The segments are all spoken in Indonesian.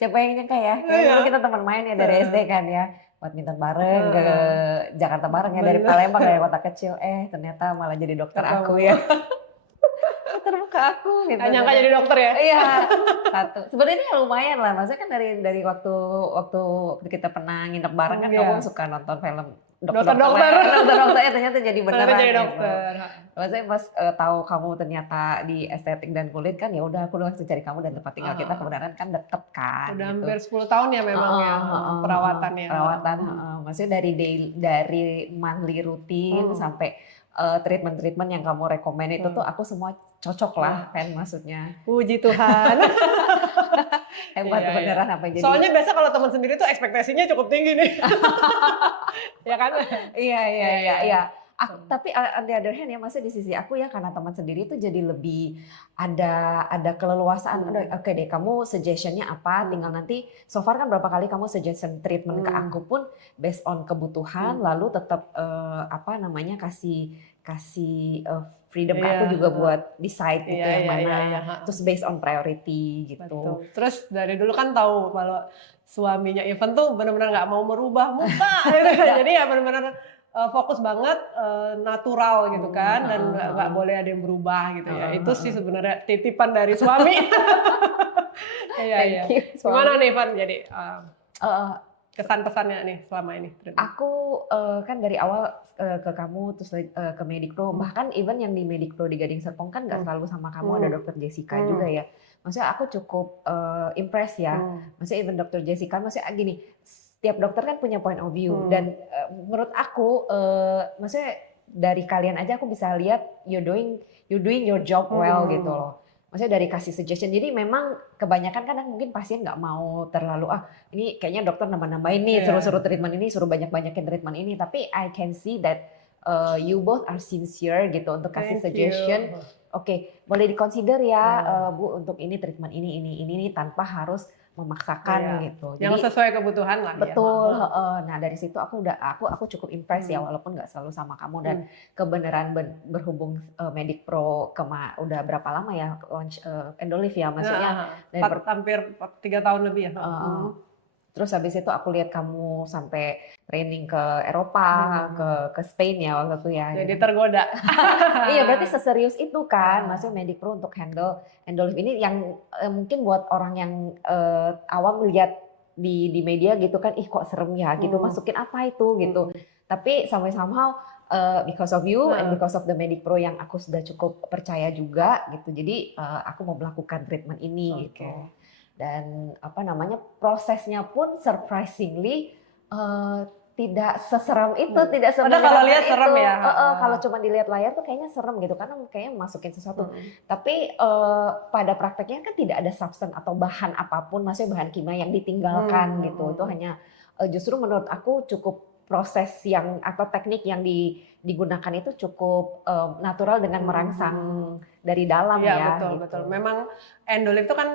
Siapa yang nyangka ya? Kayak Iya. dulu kita teman main ya dari SD kan ya. Badminton bareng ke Jakarta bareng ya dari Bener. Palembang dari kota kecil. Ternyata malah jadi dokter aku Ketemu. ya. Dokter muka aku gitu. Nggak nyangka jadi dokter ya? Iya, satu. Sebenarnya lumayan lah. Maksudnya kan dari waktu kita pernah nginep bareng kan kamu Iya. suka nonton film Dokter-dokter. dokter-dokternya ternyata jadi Ternyata beneran jadi gitu. dokter. Maksudnya pas tahu kamu ternyata di estetik dan kulit kan ya udah aku langsung cari kamu dan tempat tinggal kita kebenaran kan deket kan Udah gitu. hampir 10 tahun ya memang ya perawatannya. Perawatan, maksudnya dari monthly rutin sampai treatment yang kamu rekomen itu tuh aku semua cocok lah kan maksudnya. Puji Tuhan. Hebat Iya, beneran iya. apa jadi. Soalnya biasa kalau teman sendiri tuh ekspektasinya cukup tinggi nih. Ya kan? Iya. Tapi on the other hand ya, maksudnya di sisi aku ya karena teman sendiri tuh jadi lebih ada keleluasaan. Oke deh, kamu suggestionnya apa? Tinggal nanti. So far kan berapa kali kamu suggestion treatment ke aku pun based on kebutuhan, lalu tetap kasih freedom ke aku juga buat decide gitu yang mana. Iya. Terus based on priority gitu. Betul. Terus dari dulu kan tahu kalau suaminya Ivan tuh benar-benar nggak mau merubah muka gitu. Jadi ya benar-benar fokus banget natural gitu kan dan nggak boleh ada yang berubah gitu ya. Itu sih sebenarnya titipan dari suami. Iya. Gimana nih Ivan jadi kesan-pesannya nih selama ini? Aku kan dari awal ke kamu terus ke Medipro, bahkan even yang di Medipro di Gading Serpong kan nggak selalu sama kamu, ada dokter Jessica juga ya. Maksudnya aku cukup impress ya. Maksudnya even dokter Jessica, maksudnya gini, setiap dokter kan punya point of view dan menurut aku, maksudnya dari kalian aja aku bisa lihat you're doing your job well gitu loh. Maksudnya dari kasih suggestion. Jadi memang kebanyakan kan mungkin pasien nggak mau terlalu ini kayaknya dokter nambah-nambahin nih, suruh treatment ini, suruh banyak-banyakin treatment ini. Tapi I can see that you both are sincere gitu untuk kasih suggestion. Oke, boleh diconsider ya Bu untuk ini treatment ini tanpa harus memaksakan gitu. Yang sesuai kebutuhan lah. Betul. Nah dari situ aku cukup impress ya walaupun nggak selalu sama kamu dan kebenaran berhubung Medipro udah berapa lama ya launch Endolive ya maksudnya hampir 3 tahun lebih ya. Terus habis itu aku lihat kamu sampai training ke Eropa, ke Spain ya waktu itu ya. Jadi tergoda. Iya berarti seserius itu kan, maksudnya Medipro untuk handle Endolive ini yang mungkin buat orang yang awam lihat di media gitu kan, kok serem ya gitu, masukin apa itu gitu. Tapi somehow because of you and because of the Medipro yang aku sudah cukup percaya juga gitu, jadi aku mau melakukan treatment ini gitu. Dan prosesnya pun surprisingly tidak seseram itu, tidak sebenarnya kalau lihat serem ya. Kalau cuma dilihat layar tuh kayaknya serem gitu karena kayaknya masukin sesuatu. Tapi pada prakteknya kan tidak ada substance atau bahan apapun, maksudnya bahan kimia yang ditinggalkan gitu. Itu hanya justru menurut aku cukup proses atau teknik yang digunakan itu cukup natural dengan merangsang dari dalam ya. Betul. Memang Endolive itu kan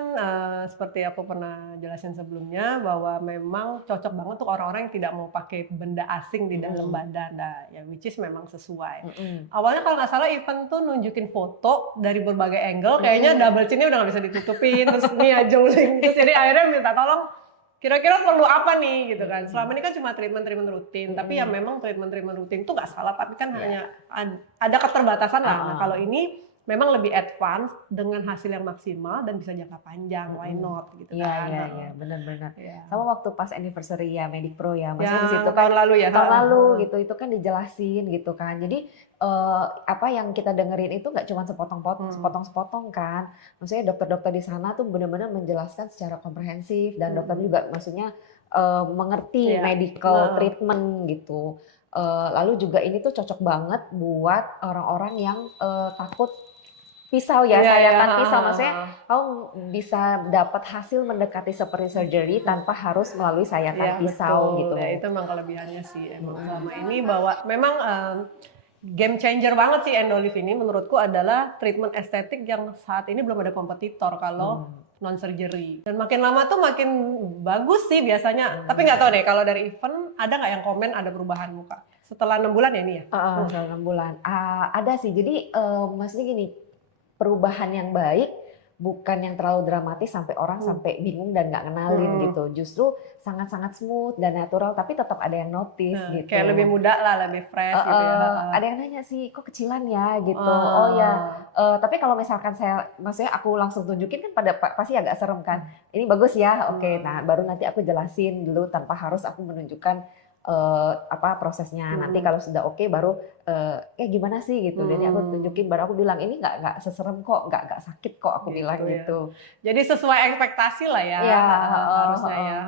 seperti aku pernah jelasin sebelumnya bahwa memang cocok banget untuk orang-orang yang tidak mau pakai benda asing di dalam badan, which is memang sesuai. Awalnya kalau nggak salah Ivan tuh nunjukin foto dari berbagai angle, kayaknya double chinnya udah nggak bisa ditutupin, terus Nia Jolin, terus jadi akhirnya minta tolong. Kira-kira perlu apa nih gitu kan? Selama ini kan cuma treatment rutin, tapi ya memang treatment rutin itu nggak salah, tapi kan hanya ada keterbatasan lah. Nah kalau ini memang lebih advance dengan hasil yang maksimal dan bisa jangka panjang, why not gitu kan? Iya, benar-benar. Sama waktu pas anniversary ya Medipro ya, maksudnya di situ tahun lalu ya. Tahun lalu gitu, itu kan dijelasin gitu kan. Jadi apa yang kita dengerin itu nggak cuma sepotong-sepotong kan. Maksudnya dokter-dokter di sana tuh benar-benar menjelaskan secara komprehensif dan dokter juga maksudnya mengerti medical treatment gitu. Lalu juga ini tuh cocok banget buat orang-orang yang takut pisau ya, sayatan pisau, maksudnya kamu bisa dapat hasil mendekati seperti surgery tanpa harus melalui sayatan pisau gitu. Ya, itu memang kelebihannya sih emang selama ini bahwa memang game changer banget sih Endolive ini menurutku adalah treatment estetik yang saat ini belum ada kompetitor kalau non surgery. Dan makin lama tuh makin bagus sih biasanya. Tapi nggak tahu deh kalau dari Ivan ada nggak yang komen ada perubahan muka setelah 6 bulan ya ini ya? Setelah 6 bulan ada sih. Jadi maksudnya gini, perubahan yang baik bukan yang terlalu dramatis sampai orang sampai bingung dan nggak kenalin gitu. Justru sangat-sangat smooth dan natural, tapi tetap ada yang notice gitu. Kayak lebih muda lah, lebih fresh gitu ya. Ada yang nanya sih, kok kecilan ya gitu. Oh ya, tapi kalau misalkan maksudnya aku langsung tunjukin kan pasti agak serem kan. Ini bagus ya, oke. Nah baru nanti aku jelasin dulu tanpa harus aku menunjukkan apa prosesnya. Nanti kalau sudah oke baru gimana sih gitu. Jadi aku tunjukin, baru aku bilang ini nggak seserem kok, nggak sakit kok, aku bilang gitu. Jadi sesuai ekspektasi lah ya, harusnya ya.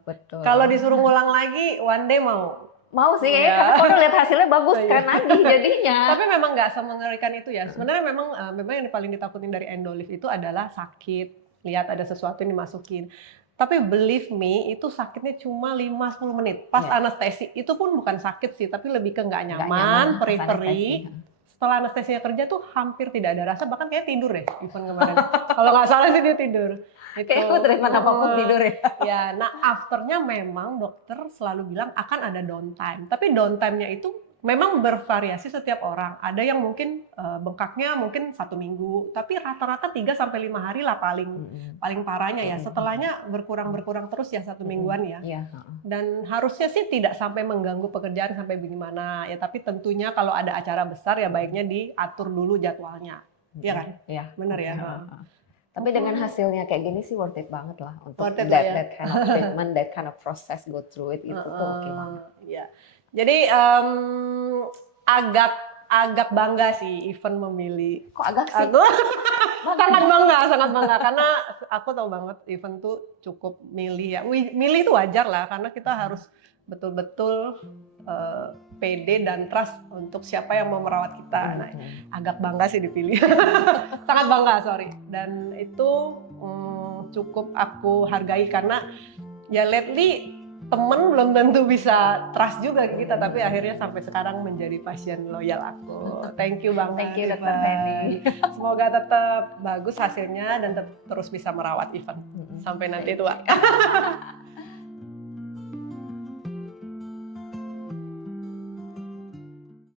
Betul. Kalau disuruh ngulang lagi, one day mau sih, karena kalau lihat hasilnya bagus kan lagi jadinya. Tapi memang nggak semengerikan itu ya. Sebenarnya memang yang paling ditakutin dari endolift itu adalah sakit. Lihat ada sesuatu yang dimasukin. Tapi believe me, itu sakitnya cuma 5-10 menit. Pas anestesi, itu pun bukan sakit sih, tapi lebih ke nggak nyaman, periphery. Setelah anestesinya kerja tuh hampir tidak ada rasa, bahkan kayak tidur deh, even kemarin. Kalau nggak salah sih dia tidur. Kayak aku treatment apapun tidur ya. Ya, nah afternya memang dokter selalu bilang akan ada downtime. Tapi downtime-nya itu memang bervariasi setiap orang. Ada yang mungkin bengkaknya mungkin 1 minggu, tapi rata-rata 3-5 hari lah paling parahnya ya. Setelahnya berkurang terus ya 1 mingguan ya. Dan harusnya sih tidak sampai mengganggu pekerjaan sampai bagaimana ya. Tapi tentunya kalau ada acara besar ya baiknya diatur dulu jadwalnya. Iya kan? Iya. Benar ya. Tapi dengan hasilnya kayak gini sih worth it banget lah untuk that kind of treatment, that kind of process go through it, itu tuh oke banget. Iya. Jadi agak bangga sih Even memilih. Kok agak sih? sangat bangga karena aku tahu banget Even tuh cukup milih ya. Milih itu wajar lah karena kita harus betul-betul pede dan trust untuk siapa yang mau merawat kita. Nah, agak bangga sih dipilih. Sangat bangga, sorry. Dan itu cukup aku hargai karena ya lately temen belum tentu bisa trust juga ke kita, tapi akhirnya sampai sekarang menjadi pasien loyal aku. Thank you banget. Thank you Dr. Penny. Semoga tetap bagus hasilnya dan terus bisa merawat Even sampai nanti tua.